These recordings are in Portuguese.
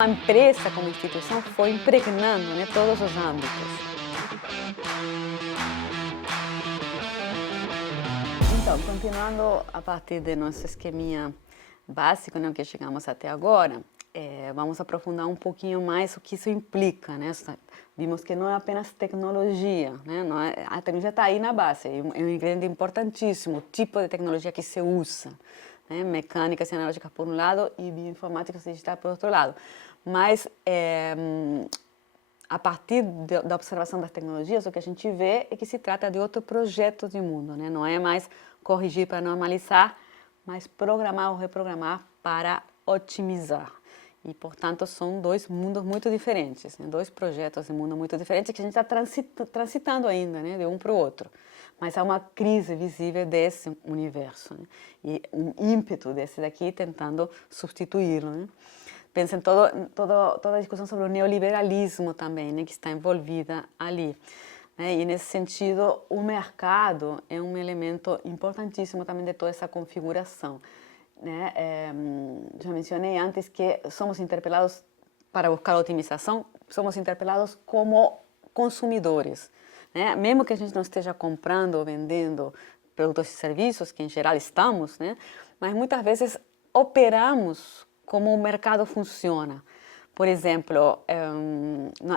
A empresa como instituição foi impregnando, né, todos os âmbitos. Então, continuando a partir do nosso esqueminha básico, né, que chegamos até agora, vamos aprofundar um pouquinho mais o que isso implica, né? Vimos que não é apenas tecnologia, né? Não é, a tecnologia está aí na base, é um ingrediente importantíssimo, o tipo de tecnologia que se usa, né? Mecânicas e analógicas por um lado e bioinformáticas e digitais por outro lado. Mas a partir da observação das tecnologias, o que a gente vê é que se trata de outro projeto de mundo, né? Não é mais corrigir para normalizar, mas programar ou reprogramar para otimizar. E, portanto, são dois mundos muito diferentes, né? Dois projetos de mundo muito diferentes que a gente está transitando ainda, né? De um para o outro. Mas há uma crise visível desse universo, né? E um ímpeto desse daqui tentando substituí-lo, né? Pensa em toda a discussão sobre o neoliberalismo também, né, que está envolvida ali. Né? E nesse sentido, o mercado é um elemento importantíssimo também de toda essa configuração. Né? Já mencionei antes que somos interpelados para buscar a otimização, somos interpelados como consumidores. Né? Mesmo que a gente não esteja comprando ou vendendo produtos e serviços, que em geral estamos, né? Mas muitas vezes operamos como o mercado funciona. Por exemplo,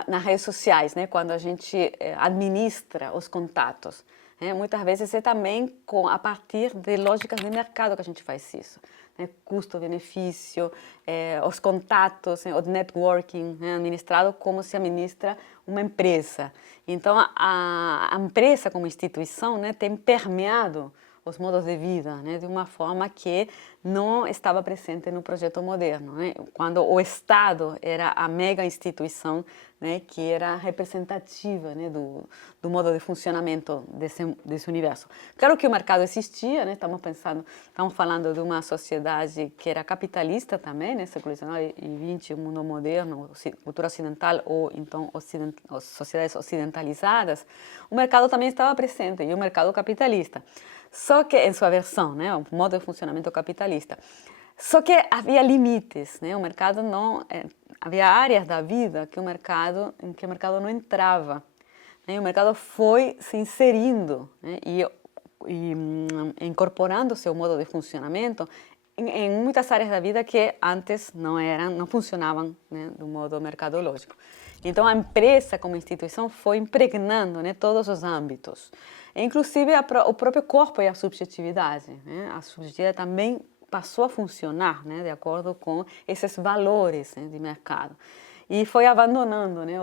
nas redes sociais, né, quando a gente administra os contatos, né, muitas vezes é também a partir de lógicas de mercado que a gente faz isso. Né, custo-benefício, os contatos, o networking, né, administrado como se administra uma empresa. Então, a empresa como instituição, né, tem permeado os modos de vida, né, de uma forma que não estava presente no projeto moderno, né, quando o Estado era a mega instituição, né, que era representativa, né, do modo de funcionamento desse universo. Claro que o mercado existia, né, estamos falando de uma sociedade que era capitalista também, né, século XIX e XX, o mundo moderno, cultura ocidental ou então sociedades ocidentalizadas, o mercado também estava presente, e o mercado capitalista. Só que em sua versão, né, o modo de funcionamento capitalista. Só que havia limites, né? O mercado não havia áreas da vida em que o mercado não entrava, né? O mercado foi se inserindo, né? e incorporando seu modo de funcionamento em muitas áreas da vida que antes não funcionavam, né, do modo mercadológico. Então a empresa como instituição foi impregnando, né, todos os âmbitos, inclusive o próprio corpo e a subjetividade, né? A subjetividade também passou a funcionar, né, de acordo com esses valores, né, de mercado. E foi abandonando, né,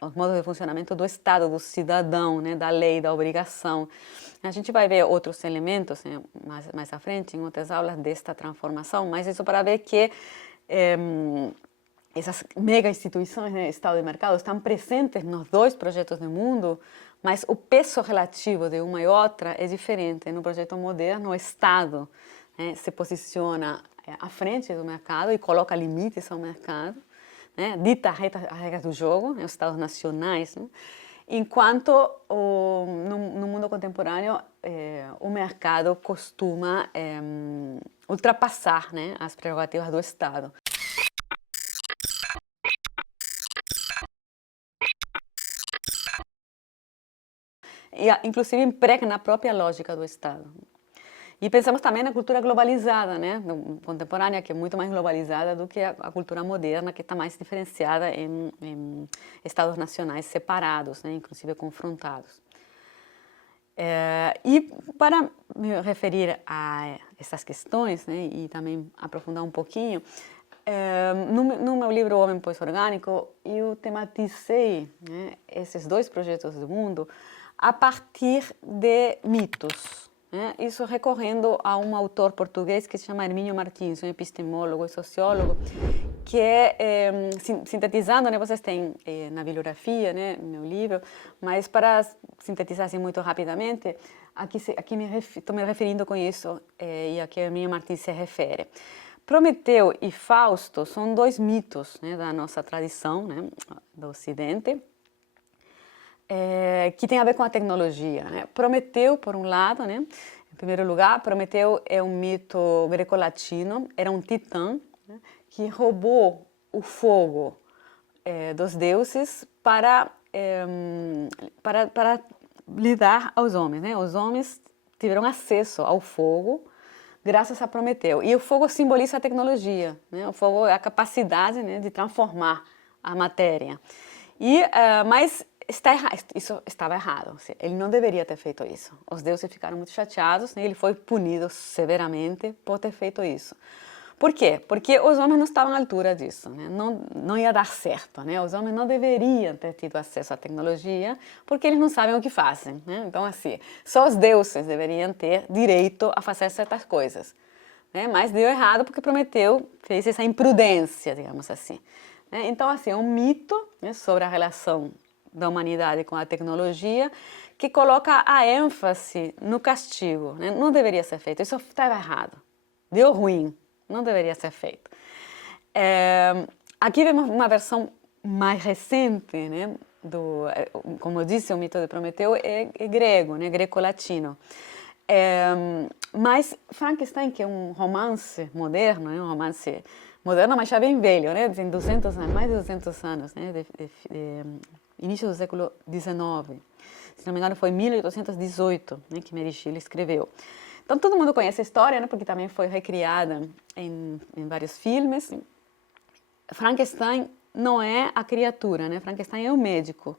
os modos de funcionamento do Estado, do cidadão, né, da lei, da obrigação. A gente vai ver outros elementos, né, mais à frente, em outras aulas desta transformação, mas isso para ver que essas mega instituições, né, Estado e mercado, estão presentes nos dois projetos do mundo, mas o peso relativo de uma e outra é diferente. No projeto moderno, o Estado, né, se posiciona à frente do mercado e coloca limites ao mercado, né, dita as regras do jogo, né, os Estados nacionais, né, enquanto no mundo contemporâneo o mercado costuma ultrapassar, né, as prerrogativas do Estado. E inclusive impregna a própria lógica do Estado. E pensamos também na cultura globalizada, né, contemporânea, que é muito mais globalizada do que a cultura moderna, que está mais diferenciada em estados nacionais separados, né, inclusive confrontados. E para me referir a essas questões, né, e também aprofundar um pouquinho, no meu livro O Homem Pós-Orgânico, eu tematizei, né, esses dois projetos do mundo a partir de mitos. Né? Isso recorrendo a um autor português que se chama Hermínio Martins, um epistemólogo e sociólogo, que sintetizando, né, vocês têm na bibliografia, né, no meu livro, mas para sintetizar assim muito rapidamente, aqui estou me referindo com isso, e a que Hermínio Martins se refere. Prometeu e Fausto são dois mitos, né, da nossa tradição, né, do Ocidente, que tem a ver com a tecnologia. Né? Prometeu, por um lado, né, em primeiro lugar, Prometeu é um mito greco-latino, era um titã, né, que roubou o fogo dos deuses para lidar aos homens, né? Os homens tiveram acesso ao fogo graças a Prometeu. E o fogo simboliza a tecnologia, né? O fogo é a capacidade, né, de transformar a matéria. Mas isso estava errado. Ele não deveria ter feito isso. Os deuses ficaram muito chateados, né? Ele foi punido severamente por ter feito isso. Por quê? Porque os homens não estavam à altura disso, né? Não ia dar certo, né? Os homens não deveriam ter tido acesso à tecnologia porque eles não sabem o que fazem, né? Então, assim, só os deuses deveriam ter direito a fazer certas coisas, né? Mas deu errado porque Prometeu fez essa imprudência, digamos assim, né? Então, assim, é um mito, né, sobre a relação da humanidade com a tecnologia que coloca a ênfase no castigo, né? Não deveria ser feito, isso estava errado, deu ruim. Não deveria ser feito. Aqui vemos uma versão mais recente, né? Como eu disse, o mito de Prometeu é grego, né? Greco-latino. Mas Frankenstein, que é um romance moderno, né? Um romance moderno, mas já bem velho, né? Tem 200 anos, mais de 200 anos, né? Início do século XIX. Se não me engano, foi 1818, né, que Mary Shelley escreveu. Então, todo mundo conhece a história, né, porque também foi recriada em vários filmes. Frankenstein não é a criatura, né? Frankenstein é o médico.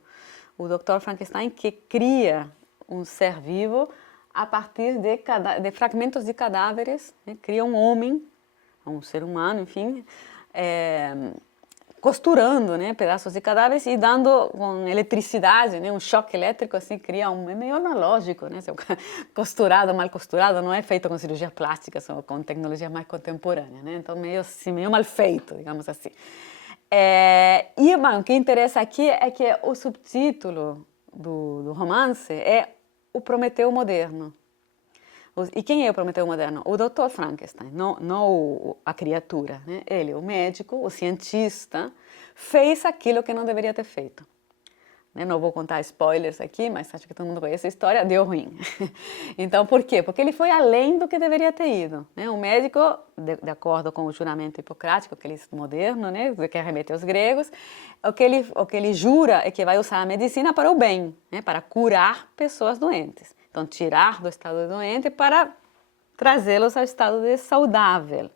O Dr. Frankenstein que cria um ser vivo a partir de fragmentos de cadáveres, né? Cria um homem, um ser humano, enfim, costurando, né, pedaços de cadáveres e dando com eletricidade, né, um choque elétrico, assim, cria é meio analógico, né, costurado, mal costurado, não é feito com cirurgias plásticas ou com tecnologia mais contemporânea, né, então meio mal feito, digamos assim. Bom, o que interessa aqui é que o subtítulo do romance é O Prometeu Moderno. E quem é o Prometeu moderno? O Dr. Frankenstein, não a criatura, né? Ele, o médico, o cientista, fez aquilo que não deveria ter feito. Não vou contar spoilers aqui, mas acho que todo mundo conhece a história, deu ruim. Então, por quê? Porque ele foi além do que deveria ter ido. O médico, de acordo com o juramento hipocrático, aquele moderno, né, que remete aos gregos, o que ele jura é que vai usar a medicina para o bem, né, para curar pessoas doentes. Então, tirar do estado de doente para trazê-los ao estado de saudável.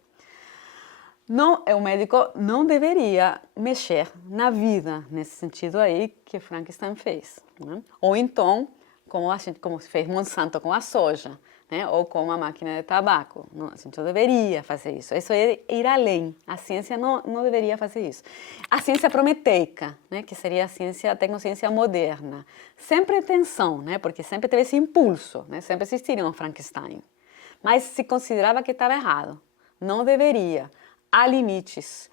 O médico não deveria mexer na vida, nesse sentido aí que Frankenstein fez, né? Ou então, como fez Monsanto com a soja, né? Ou com a máquina de tabaco. Não, a gente não deveria fazer isso. Isso é ir além. A ciência não deveria fazer isso. A ciência prometeica, né? Que seria a tecnociência moderna. Sempre atenção, né? Porque sempre teve esse impulso, né? Sempre existiria um Frankenstein. Mas se considerava que estava errado. Não deveria. Há limites.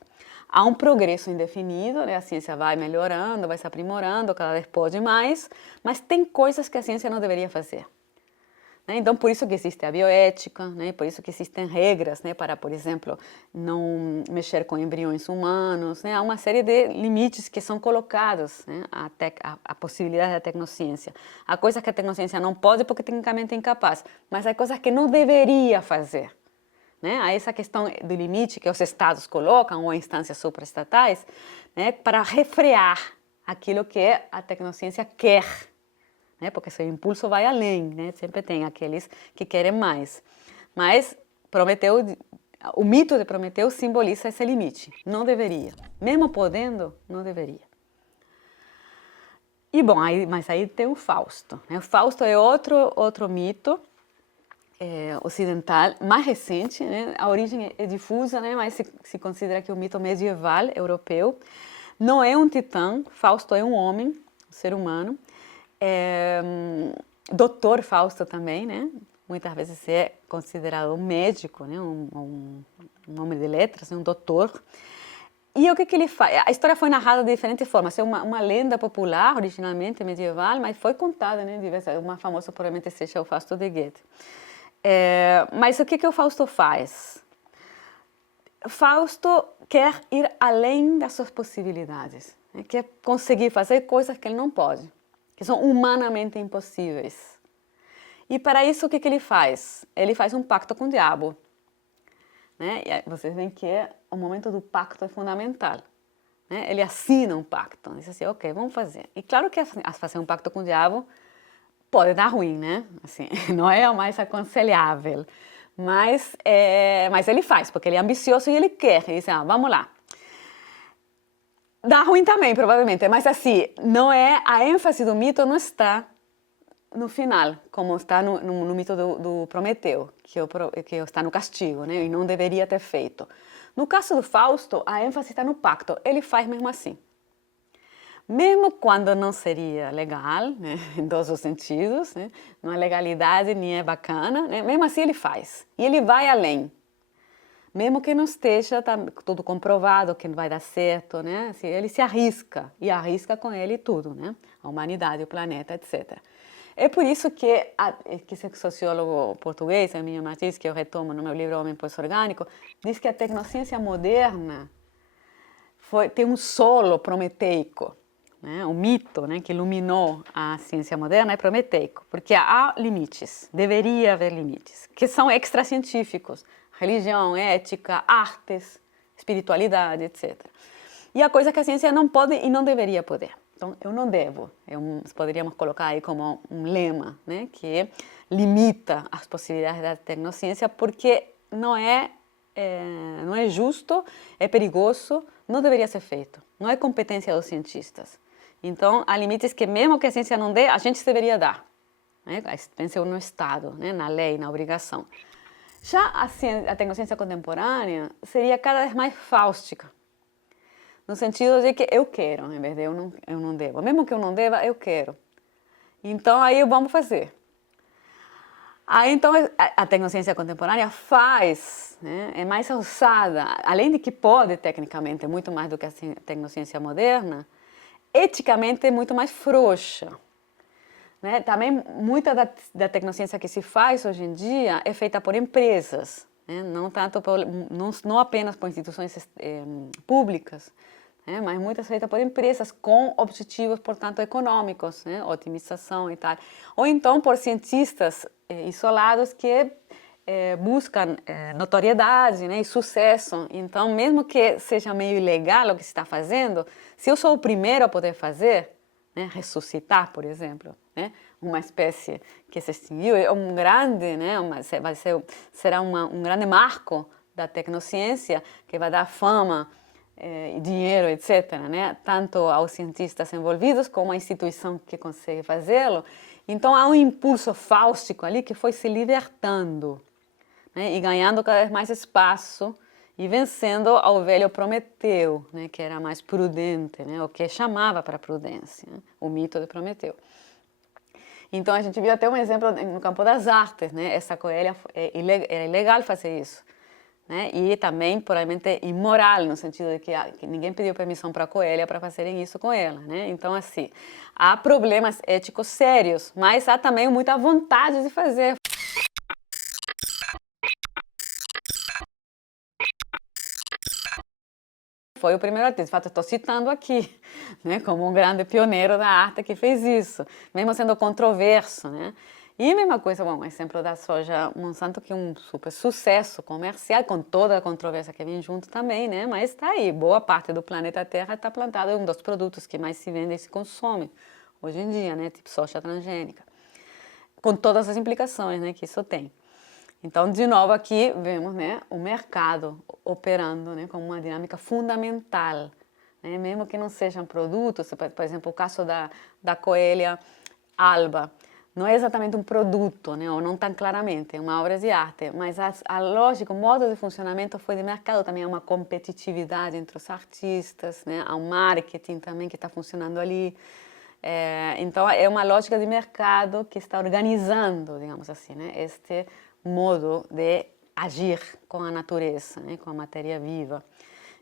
Há um progresso indefinido, né? A ciência vai melhorando, vai se aprimorando, cada vez pode mais, mas tem coisas que a ciência não deveria fazer. Então, por isso que existe a bioética, né? Por isso que existem regras, né? Para, por exemplo, não mexer com embriões humanos, né? Há uma série de limites que são colocados, né? A possibilidade da tecnociência. Há coisas que a tecnociência não pode porque tecnicamente é incapaz, mas há coisas que não deveria fazer. Né? Há essa questão do limite que os estados colocam, ou instâncias supraestatais, né? Para refrear aquilo que a tecnociência quer, né? Porque seu impulso vai além, né? Sempre tem aqueles que querem mais. Mas o mito de Prometeu simboliza esse limite. Não deveria. Mesmo podendo, não deveria. E bom, mas aí tem o Fausto, né? O Fausto é outro mito ocidental, mais recente, né? A origem é difusa, né? Mas se considera que é um mito medieval europeu. Não é um titã, Fausto é um homem, um ser humano. Doutor Fausto também, né? Muitas vezes é considerado um médico, né? um homem de letras, um doutor. E o que ele faz? A história foi narrada de diferentes formas. É uma lenda popular, originalmente medieval, mas foi contada, né? O mais famoso provavelmente seja o Fausto de Goethe. Mas o que o Fausto faz? Fausto quer ir além das suas possibilidades, né? Quer conseguir fazer coisas que ele não pode, que são humanamente impossíveis. E para isso o que ele faz? Ele faz um pacto com o diabo. Né? E vocês veem que o momento do pacto é fundamental. né? Ele assina um pacto, diz assim, ok, vamos fazer. E claro que fazer um pacto com o diabo pode dar ruim, né? Assim, não é o mais aconselhável, mas ele faz, porque ele é ambicioso e ele quer, ele diz, vamos lá. Dá ruim também, provavelmente, mas assim, não é, a ênfase do mito não está no final, como está no mito do Prometeu, que está no castigo, né? E não deveria ter feito. No caso do Fausto, a ênfase está no pacto, ele faz mesmo assim. Mesmo quando não seria legal, né? Em todos os sentidos, né? Não é legalidade, nem é bacana, né? Mesmo assim ele faz, e ele vai além. Mesmo que não esteja tudo comprovado que não vai dar certo, né? Assim, ele se arrisca, e arrisca com ele tudo, né? A humanidade, o planeta, etc. É por isso que esse sociólogo português, Emílio Martins, que eu retomo no meu livro Homem Pós-Orgânico, diz que a tecnociência moderna tem um solo prometeico, né? O mito, né, que iluminou a ciência moderna é prometeico, porque há limites, deveria haver limites, que são extracientíficos, religião, ética, artes, espiritualidade, etc. E a coisa que a ciência não pode e não deveria poder. Então, eu não devo, poderíamos colocar aí como um lema, né, que limita as possibilidades da tecnociência, porque não é justo, é perigoso, não deveria ser feito, não é competência dos cientistas. Então, há limites que mesmo que a ciência não dê, a gente deveria dar. Né? Pense no Estado, né, na lei, na obrigação. Já a tecnociência contemporânea seria cada vez mais fáustica, no sentido de que eu quero, em vez de eu não devo. Mesmo que eu não deva, eu quero. Então, aí vamos fazer. Aí, então, a tecnociência contemporânea faz, né, é mais ousada, além de que pode, tecnicamente, muito mais do que a tecnociência moderna, eticamente é muito mais frouxa. Né? Também muita da tecnociência que se faz hoje em dia é feita por empresas, né? Não apenas por instituições públicas, né? Mas muitas feitas por empresas com objetivos, portanto, econômicos, né? Otimização e tal. Ou então por cientistas isolados que buscam notoriedade, né? E sucesso. Então, mesmo que seja meio ilegal o que se está fazendo, se eu sou o primeiro a poder fazer, né, ressuscitar, por exemplo, né, uma espécie que se extinguiu, é um grande, né, será um grande marco da tecnociência que vai dar fama, dinheiro, etc., né, tanto aos cientistas envolvidos como à instituição que consegue fazê-lo. Então há um impulso fáustico ali que foi se libertando, né, e ganhando cada vez mais espaço e vencendo ao velho Prometeu, né, que era mais prudente, né, o que chamava para a prudência, né, o mito de Prometeu. Então a gente viu até um exemplo no campo das artes, né, essa coelha era ilegal fazer isso, né, e também provavelmente imoral, no sentido de que ninguém pediu permissão para a coelha para fazerem isso com ela, né. Então assim, há problemas éticos sérios, mas há também muita vontade de fazer. Foi o primeiro artista, de fato estou citando aqui, né, como um grande pioneiro da arte que fez isso, mesmo sendo controverso, né. E a mesma coisa, bom, o exemplo da soja Monsanto, que é um super sucesso comercial, com toda a controvérsia que vem junto também, né, mas está aí, boa parte do planeta Terra está plantado, é um dos produtos que mais se vende e se consome hoje em dia, né, tipo soja transgênica, com todas as implicações, né, que isso tem. Então, de novo, aqui vemos, né, o mercado operando, né, como uma dinâmica fundamental, né, mesmo que não sejam produtos, por exemplo, o caso da coelha alba, não é exatamente um produto, né, ou não tão claramente, é uma obra de arte, mas a lógica, o modo de funcionamento foi de mercado, também há uma competitividade entre os artistas, né, há um marketing também que está funcionando ali. Então, é uma lógica de mercado que está organizando, digamos assim, né, este modo de agir com a natureza, né, com a matéria viva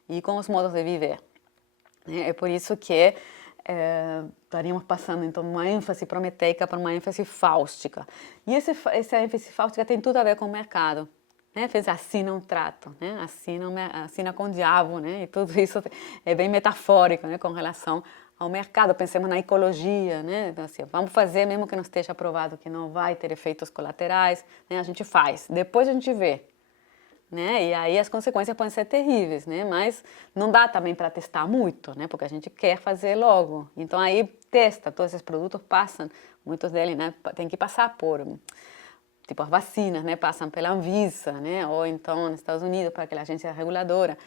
e com os modos de viver. É por isso que estaríamos passando então de uma ênfase prometeica para uma ênfase fáustica. E essa ênfase fáustica tem tudo a ver com o mercado. Né? Assina um trato, né? Assina com o diabo, né? E tudo isso é bem metafórico, né? Com relação ao mercado. Pensemos na ecologia, né? Então, assim, vamos fazer mesmo que não esteja provado que não vai ter efeitos colaterais, né? A gente faz, depois a gente vê. né? E aí as consequências podem ser terríveis, né? Mas não dá também para testar muito, né? Porque a gente quer fazer logo. Então aí testa, todos esses produtos passam, muitos deles, né? Tem que passar por, tipo as vacinas, né? Passam pela Anvisa, né? Ou então nos Estados Unidos, para aquela agência reguladora,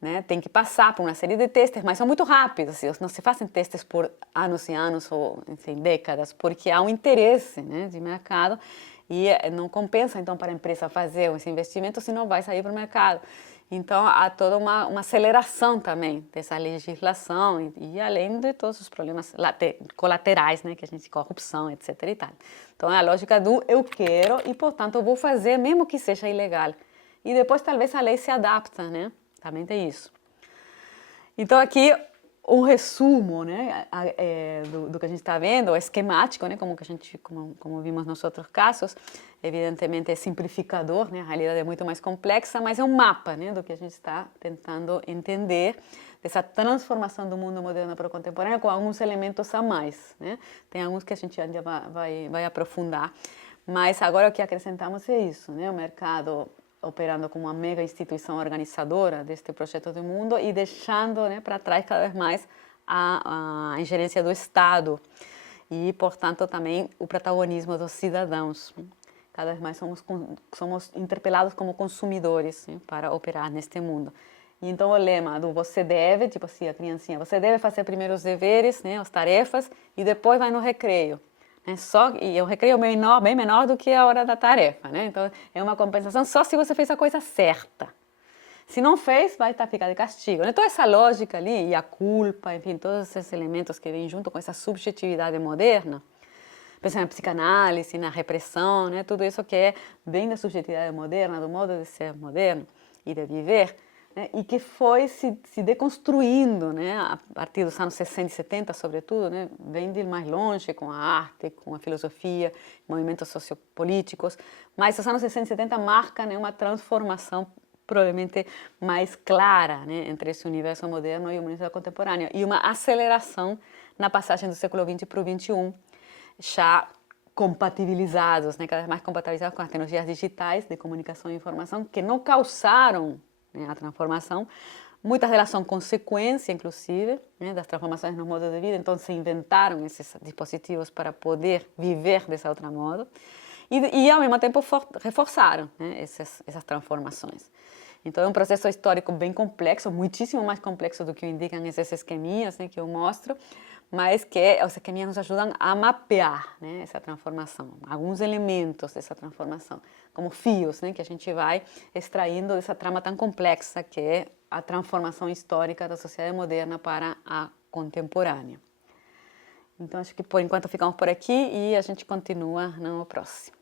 né? Tem que passar por uma série de testes, mas são muito rápidos, assim, não se fazem testes por anos e anos ou, enfim, décadas, porque há um interesse, né, de mercado e não compensa, então, para a empresa fazer esse investimento se não vai sair para o mercado. Então, há toda uma aceleração também dessa legislação e além de todos os problemas colaterais, né, que a gente, corrupção, etc. e tal. Então, é a lógica do eu quero e, portanto, eu vou fazer, mesmo que seja ilegal. E depois, talvez, a lei se adapta, né? Também tem isso. Então, aqui um resumo, né, do que a gente está vendo, esquemático, né, como vimos nos outros casos, evidentemente é simplificador, né, a realidade é muito mais complexa, mas é um mapa, né, do que a gente está tentando entender, dessa transformação do mundo moderno para o contemporâneo, com alguns elementos a mais, né, tem alguns que a gente ainda vai aprofundar, mas agora o que acrescentamos é isso, né, o mercado operando como uma mega instituição organizadora deste projeto do mundo e deixando, né, para trás cada vez mais a ingerência do Estado e, portanto, também o protagonismo dos cidadãos. Cada vez mais somos interpelados como consumidores, né, para operar neste mundo. E então o lema do você deve, tipo assim, a criancinha, você deve fazer primeiro os deveres, né, as tarefas, e depois vai no recreio. E o recreio é bem menor do que a hora da tarefa, né? Então, é uma compensação só se você fez a coisa certa. Se não fez, vai ficar de castigo. Então, essa lógica ali, e a culpa, enfim, todos esses elementos que vêm junto com essa subjetividade moderna, pensando na psicanálise, na repressão, né? Tudo isso que vem da subjetividade moderna, do modo de ser moderno e de viver, né? E que foi se deconstruindo, né? A partir dos anos 60 e 70, sobretudo, né? Vem de mais longe com a arte, com a filosofia, movimentos sociopolíticos, mas os anos 60 e 70 marcam, né, uma transformação provavelmente mais clara, né, entre esse universo moderno e o universo contemporâneo, e uma aceleração na passagem do século XX para o XXI, já compatibilizados, né, cada vez mais compatibilizados com as tecnologias digitais de comunicação e informação, que não causaram, né, a transformação. Muitas delas são consequência, inclusive, né, das transformações no modo de vida, então se inventaram esses dispositivos para poder viver dessa outra modo, e ao mesmo tempo reforçaram, né, essas transformações. Então é um processo histórico bem complexo, muitíssimo mais complexo do que indicam esses esqueminhas, né, que eu mostro, mas que os esqueminhas nos ajudam a mapear, né, essa transformação, alguns elementos dessa transformação, como fios, né, que a gente vai extraindo dessa trama tão complexa que é a transformação histórica da sociedade moderna para a contemporânea. Então acho que por enquanto ficamos por aqui e a gente continua no próximo.